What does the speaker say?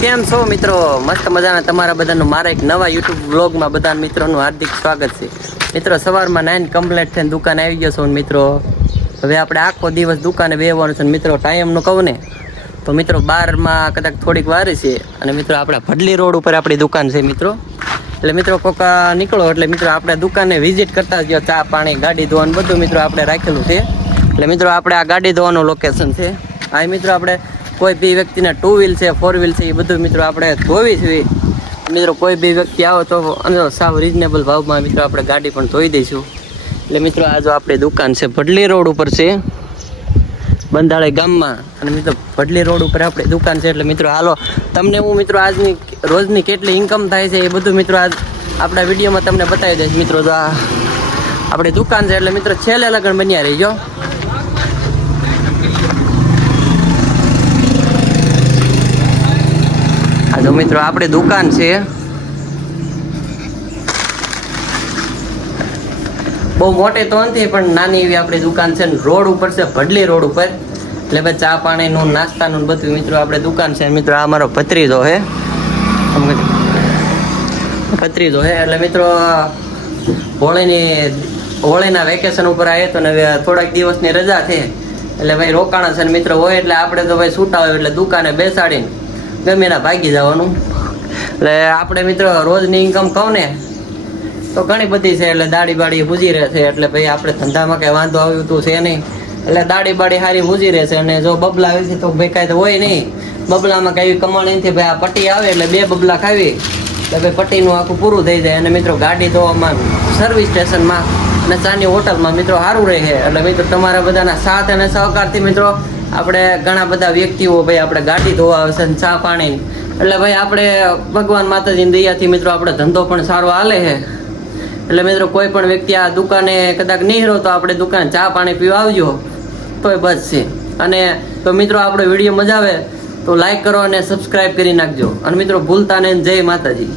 કેમ છો મિત્રો? મસ્ત મજાના તમારા બધાનું મારા એક નવા યુટ્યુબ વ્લોગમાં બધા મિત્રોનું હાર્દિક સ્વાગત છે. મિત્રો સવારમાં 9 કમ્પ્લીટ થઈને દુકાને આવી ગયો છો મિત્રો. હવે આપણે આખો દિવસ દુકાને બેસવાનું છે મિત્રો. ટાઈમનું કહું ને તો મિત્રો 12માં કદાચ થોડીક વાર છે અને મિત્રો આપણા ભડલી રોડ ઉપર આપણી દુકાન છે મિત્રો. એટલે મિત્રો કોક નીકળો એટલે મિત્રો આપણે દુકાને વિઝિટ કરતા ગયો. ચા પાણી ગાડી ધોવાનું બધું મિત્રો આપણે રાખેલું છે. એટલે મિત્રો આપણે આ ગાડી ધોવાનું લોકેશન છે. આ મિત્રો આપણે કોઈ બી વ્યક્તિને 2 વ્હીલ છે 4 વ્હીલ છે એ બધું મિત્રો આપણે ધોવી છે મિત્રો. કોઈ બી વ્યક્તિ આવો તો સાવ રિઝનેબલ ભાવમાં મિત્રો આપણે ગાડી પણ ધોઈ દઈશું. એટલે મિત્રો આ જો આપણી દુકાન છે ભડલી રોડ ઉપર છે, બંધાળે ગામમાં. અને મિત્રો ભડલી રોડ ઉપર આપણી દુકાન છે. એટલે મિત્રો હાલો તમને હું મિત્રો આજની રોજની કેટલી ઇન્કમ થાય છે એ બધું મિત્રો આજ આપણા વિડીયોમાં તમને બતાવી દઈશ મિત્રો. તો આ આપણી દુકાન છે એટલે મિત્રો છેલ્લે લગન બન્યા રહીજો. આ જો મિત્રો આપણી દુકાન છે, બહુ મોટી તો નથી પણ નાની એવી આપણી દુકાન છે. રોડ ઉપર છે, ભડલી રોડ ઉપર. એટલે ભાઈ ચા પાણીનું નાસ્તાનું બધું મિત્રો આપણે દુકાન છે. મિત્રો આ અમારો ભત્રીજો છે, ભત્રીજો છે. એટલે મિત્રો હોળીના વેકેશન ઉપર આવ્યા તો ને થોડાક દિવસની રજા છે એટલે ભાઈ રોકાણા છે. મિત્રો હોય એટલે આપણે તો ભાઈ છૂટા હોય એટલે દુકાને બેસાડીને ગમે એના ભાગી જવાનું. એટલે આપણે મિત્રો રોજની ઇન્કમ કહું ને તો ઘણી બધી છે. એટલે દાડી બાડી પૂજી રહે છે. એટલે ભાઈ આપણે ધંધામાં કંઈ વાંધો આવ્યું તું છે નહીં. એટલે દાડી બાડી સારી પૂજી રહેશે. અને જો બબલા આવે છે તો ભાઈ કાંઈ તો હોય નહીં. બબલામાં કઈ કમાણી નથી ભાઈ. આ પટ્ટી આવે એટલે 2 બબલા ખાવી એટલે ભાઈ પટ્ટીનું આખું પૂરું થઈ જાય. અને મિત્રો ગાડી ધોવામાં સર્વિસ સ્ટેશનમાં અને ચાની હોટલમાં મિત્રો સારું રહે છે. એટલે મિત્રો તમારા બધાના સાથ અને સહકારથી મિત્રો આપણે ઘણા બધા વ્યક્તિઓ ભાઈ આપણે ગાડી ધોવા આવે છે, ચા પાણી. એટલે ભાઈ આપણે ભગવાન માતાજીની દયાથી મિત્રો આપણે ધંધો પણ સારો હાલે છે. એટલે મિત્રો કોઈ પણ વ્યક્તિ આ દુકાને કદાચ નહીં રહો તો આપણે દુકાને ચા પાણી પીવા આવજો તોય બસ છે. અને તો મિત્રો આપણો વિડીયો મજા આવે તો લાઈક કરો અને સબસ્ક્રાઈબ કરી નાખજો. અને મિત્રો ભૂલતા નહીં. જય માતાજી.